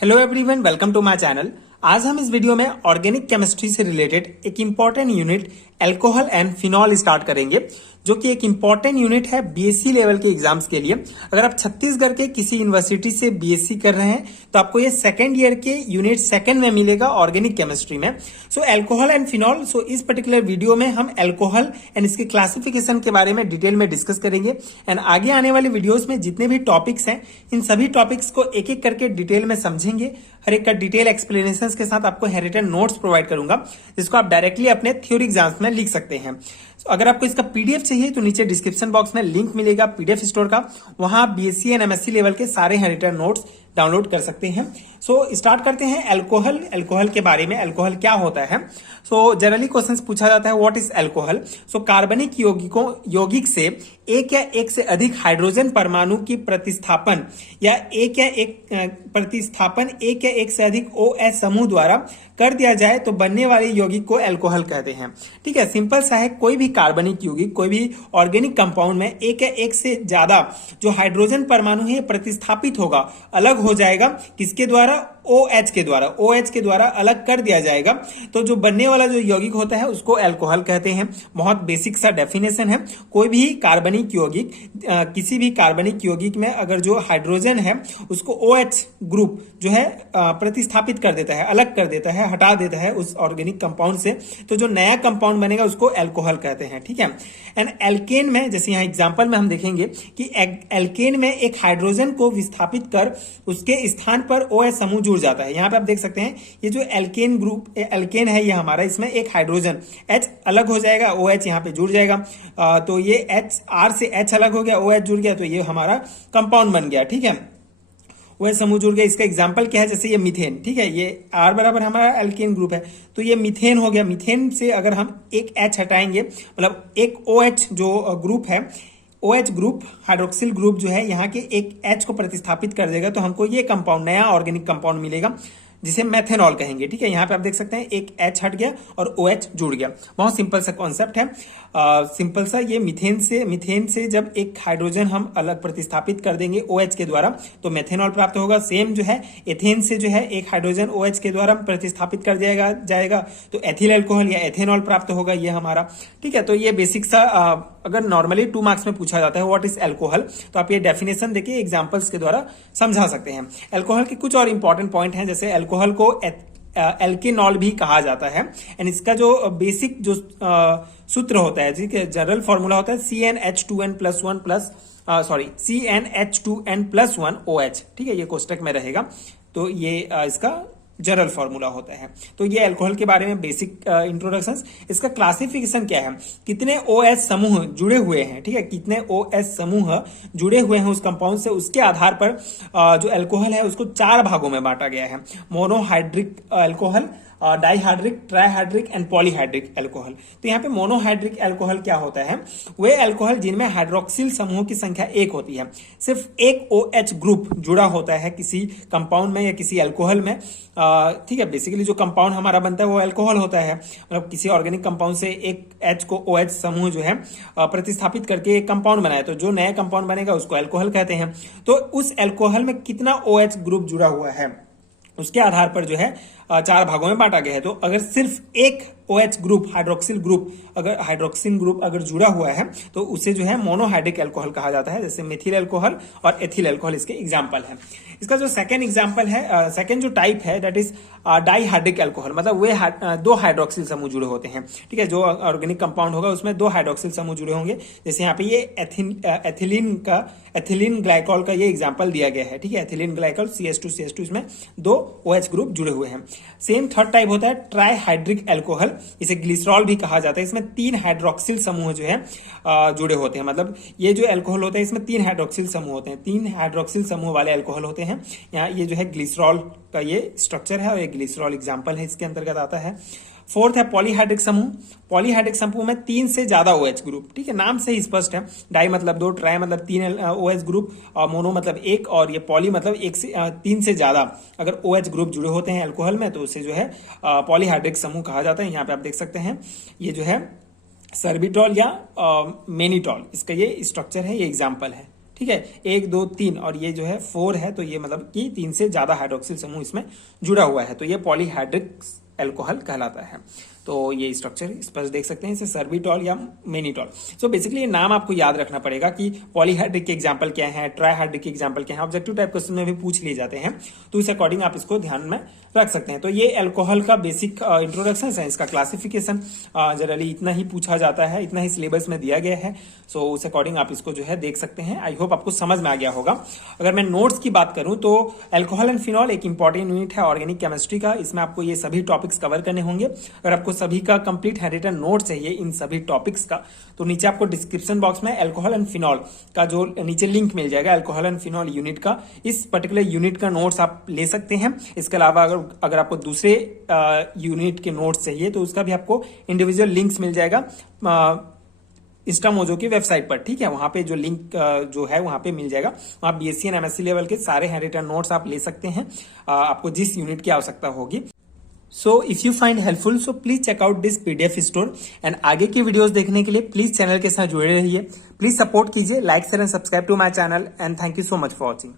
Hello everyone, welcome to my channel. आज हम इस वीडियो में ऑर्गेनिक केमिस्ट्री से रिलेटेड एक important unit alcohol and phenol start करेंगे, जो कि एक इंपॉर्टेंट यूनिट है बीएससी लेवल के एग्जाम्स के लिए। अगर आप छत्तीसगढ़ के किसी यूनिवर्सिटी से बीएससी कर रहे हैं तो आपको ये सेकेंड ईयर के यूनिट सेकेंड में मिलेगा ऑर्गेनिक केमिस्ट्री में। सो अल्कोहल एंड फिनॉल, सो इस पर्टिकुलर वीडियो में हम अल्कोहल एंड इसके क्लासिफिकेशन के बारे में डिटेल में डिस्कस करेंगे। एंड आगे आने वाले वीडियोस में जितने भी टॉपिक्स हैं, इन सभी टॉपिक्स को एक एक करके डिटेल में समझेंगे। हर एक का डिटेल एक्सप्लेनेशन के साथ आपको हैंडरिटन नोट्स प्रोवाइड करूंगा, जिसको आप डायरेक्टली अपने थ्योरी एग्जाम्स में लिख सकते हैं। अगर आपको इसका पीडीएफ चाहिए तो नीचे डिस्क्रिप्शन बॉक्स में लिंक मिलेगा पीडीएफ स्टोर का, वहां आप बीएससी एंड एमएससी लेवल के सारे हैंडरिटन नोट्स डाउनलोड कर सकते हैं। सो स्टार्ट करते हैं अल्कोहल के बारे में। अल्कोहल क्या होता है? सो जनरली क्वेश्चंस पूछा जाता है, व्हाट इज अल्कोहल? सो कार्बनिक यौगिक से एक या एक से अधिक हाइड्रोजन परमाणु की प्रतिस्थापन या एक या एक से अधिक OH समूह द्वारा कर दिया जाए तो बनने वाले यौगिक को अल्कोहल कहते हैं। ठीक है, सिंपल सा है। कोई भी कार्बनिक यौगिक, कोई भी ऑर्गेनिक कंपाउंड में एक या एक से ज्यादा जो हाइड्रोजन परमाणु है प्रतिस्थापित होगा, अलग हो जाएगा। किसके द्वारा? OH के द्वारा अलग कर दिया जाएगा, तो जो बनने वाला जो यौगिक होता है उसको अल्कोहल कहते हैं। बहुत बेसिक सा डेफिनेशन है। कोई भी कार्बनिक यौगिक, किसी भी कार्बनिक यौगिक में अगर जो हाइड्रोजन है उसको OH ग्रुप जो है प्रतिस्थापित कर देता है, अलग कर देता है, हटा देता है उस ऑर्गेनिक कंपाउंड से, तो जो नया कंपाउंड बनेगा उसको अल्कोहल कहते हैं। ठीक है। एंड एल्केन में, जैसे यहाँ एग्जांपल में हम देखेंगे कि एल्केन में एक हाइड्रोजन को विस्थापित कर उसके स्थान पर OH समूह जुड़ जाता है। यहाँ पे आप देख सकते हैं ये जो एल्केन है ये हमारा, इसमें एक हाइड्रोजन H अलग हो जाएगा, OH यहाँ पे जुड़ जाएगा। तो ये R से H अलग हो गया, OH जुड़ गया, तो ये हमारा कंपाउंड बन गया। ठीक है, OH समूह जुड़ गया। इसका एग्जांपल क्या है? जैसे ये मीथेन। ठीक है, ये R बराबर हमारा एल्केन ग्रुप है, तो ये मीथेन हो गया। मीथेन से अगर हम एक H हटाएंगे, मतलब एक OH जो ग्रुप है, OH ग्रुप, हाइड्रोक्सिल ग्रुप जो है यहाँ के एक H को प्रतिस्थापित कर देगा, तो हमको ये कंपाउंड, नया ऑर्गेनिक कंपाउंड मिलेगा, जिसे मेथेनॉल कहेंगे। ठीक है, यहाँ पे आप देख सकते हैं एक H हट गया और OH जुड़ गया। बहुत सिंपल सा कॉन्सेप्ट है। सिंपल सा ये मीथेन से जब एक हाइड्रोजन हम अलग प्रतिस्थापित कर देंगे OH के द्वारा तो मेथेनॉल प्राप्त होगा। सेम जो है एथेन से जो है एक हाइड्रोजन OH के द्वारा प्रतिस्थापित कर दिया जाएगा तो एथिल अल्कोहल या एथेनॉल प्राप्त होगा, ये हमारा। ठीक है, तो ये बेसिक सा अगर नॉर्मली 2 मार्क्स में पूछा जाता है व्हाट इज अल्कोहल, तो आप ये डेफिनेशन देखिए एग्जांपल्स के द्वारा समझा सकते हैं। अल्कोहल के कुछ और इंपॉर्टेंट पॉइंट हैं, जैसे अल्कोहल को एल्केनॉल भी कहा जाता है। एंड इसका जो बेसिक जो सूत्र होता है, ठीक है, जनरल फॉर्मूला होता है CnH2n+1 ठीक है, ये कोष्टक में रहेगा, तो ये इसका जनरल फॉर्मूला होता है। तो ये अल्कोहल के बारे में बेसिक इंट्रोडक्शन। इसका क्लासिफिकेशन क्या है? कितने OH समूह जुड़े हुए हैं, ठीक है, कितने OH समूह जुड़े हुए हैं उस कंपाउंड से, उसके आधार पर जो अल्कोहल है उसको 4 भागों में बांटा गया है। Monohydric alcohol, dihydric, trihydric and polyhydric alcohol. तो यहाँ पे मोनोहाइड्रिक अल्कोहल क्या होता है? वे अल्कोहल जिनमें हाइड्रोक्सिल समूहों की संख्या 1 होती है, सिर्फ एक OH ग्रुप जुड़ा होता है किसी कंपाउंड में या किसी अल्कोहल में। ठीक है, बेसिकली जो कंपाउंड हमारा बनता है वो अल्कोहल होता है, मतलब किसी ऑर्गेनिक कंपाउंड से एक H को OH समूह जो है प्रतिस्थापित करके एक कंपाउंड बनाए, तो जो नया कंपाउंड बनेगा उसको अल्कोहल कहते हैं। तो उस अल्कोहल में कितना OH ग्रुप जुड़ा हुआ है उसके आधार पर जो है 4 भागों में बांटा गया है। तो अगर सिर्फ एक OH ग्रुप, हाइड्रोक्सिल ग्रुप अगर जुड़ा हुआ है तो उसे जो है मोनोहाइड्रिक अल्कोहल कहा जाता है, जैसे मेथिल अल्कोहल और एथिल अल्कोहल इसके एग्जांपल है। इसका जो सेकंड एग्जांपल है, सेकंड जो टाइप है, दैट इज डाइहाइड्रिक अल्कोहल, मतलब वे 2 हाइड्रोक्सिल समूह जुड़े होते हैं। ठीक है, जो ऑर्गेनिक कंपाउंड होगा उसमें 2 हाइड्रोक्सिल समूह जुड़े होंगे। जैसे यहाँ पे ये एथिलीन ग्लाइकॉल का ये एग्जांपल दिया गया है। ठीक है, एथिलीन ग्लाइकॉल CH2 इसमें 2 OH ग्रुप जुड़े हुए हैं। सेम थर्ड टाइप होता है ट्राइहाइड्रिक अल्कोहल, इसे ग्लिसरॉल भी कहा जाता है। इसमें 3 हाइड्रोक्सिल समूह जो है जुड़े होते हैं, मतलब ये जो अल्कोहल होता है इसमें 3 हाइड्रोक्सिल समूह होते हैं, 3 हाइड्रोक्सिल समूह वाले अल्कोहल होते हैं। यहाँ ये जो है ग्लिसरॉल का ये स्ट्रक्चर है और ये ग्लिसरॉल एग्जाम्पल है, इसके अंतर्गत आता है। फोर्थ है पॉलीहाइड्रिक समूह। पॉलीहाइड्रिक समूह में 3 से ज्यादा OH ग्रुप। ठीक है, नाम से ही स्पष्ट है। डाई मतलब 2, ट्राई मतलब 3 OH ग्रुप, और मोनो मतलब 1, और ये पॉली मतलब 3 से ज्यादा अगर OH ग्रुप जुड़े होते हैं अल्कोहल में तो उसे जो है पॉलीहाइड्रिक समूह कहा जाता है। यहाँ पे आप देख सकते हैं ये जो है सर्बिटॉल या मेनिटॉल, इसका ये स्ट्रक्चर है, ये एग्जाम्पल है। ठीक है, 1 2 3 और ये जो है 4 है, तो ये मतलब कि 3 से ज्यादा हाइड्रोक्सिल समूह इसमें जुड़ा हुआ है, तो ये पॉलीहाइड्रिक एल्कोहल कहलाता है। तो ये स्ट्रक्चर स्पष्ट देख सकते हैं, इसे सर्बिटॉल या मेनिटॉल। सो बेसिकली ये नाम आपको याद रखना पड़ेगा कि पॉलीहाइड्रिक के एग्जांपल क्या है, ट्राईहाइड्रिक के एग्जांपल क्या है, ऑब्जेक्टिव टाइप क्वेश्चन में भी पूछ लिए जाते हैं, तो इस अकॉर्डिंग आप इसको ध्यान में रख सकते हैं। तो ये एल्कोहल का बेसिक इंट्रोडक्शन है, इसका क्लासिफिकेशन जनरली इतना ही पूछा जाता है, इतना ही सिलेबस में दिया गया है। सो उस अकॉर्डिंग आप इसको जो है देख सकते हैं। आई होप आपको समझ में आ गया होगा। अगर मैं नोट्स की बात करूं तो एल्कोहल एंड फिनॉल एक इंपॉर्टेंट यूनिट है ऑर्गेनिक केमिस्ट्री का, इसमें आपको ये सभी टॉपिक्स कवर करने होंगे। अगर आपको सभी का कंप्लीट हैंडरिटन नोट चाहिए इन सभी टॉपिक्स का, तो नीचे आपको डिस्क्रिप्शन बॉक्स में एल्कोहल एंड फिनॉल का जो नीचे लिंक मिल जाएगा, एल्कोहल एंड फिनॉल यूनिट का, इस पर्टिकुलर यूनिट का नोट्स आप ले सकते हैं। इसके अलावा अगर आपको दूसरे यूनिट के नोट्स चाहिए तो उसका भी आपको इंडिविजुअल लिंक्स मिल जाएगा इंस्टामोजो की वेबसाइट पर, ठीक है। वहां पे जो लिंक जो है वहां पे मिल जाएगा, वहां बीएससी एंड एमएससी लेवल के सारे हैंडरिटन नोट्स आप ले सकते हैं, आपको जिस यूनिट की आवश्यकता होगी। So if you find helpful so please check out this PDF store and आगे की वीडियोस देखने के लिए प्लीज चैनल के साथ जुड़े रहिए। प्लीज सपोर्ट कीजिए, like share and subscribe to my channel and thank you so much for watching.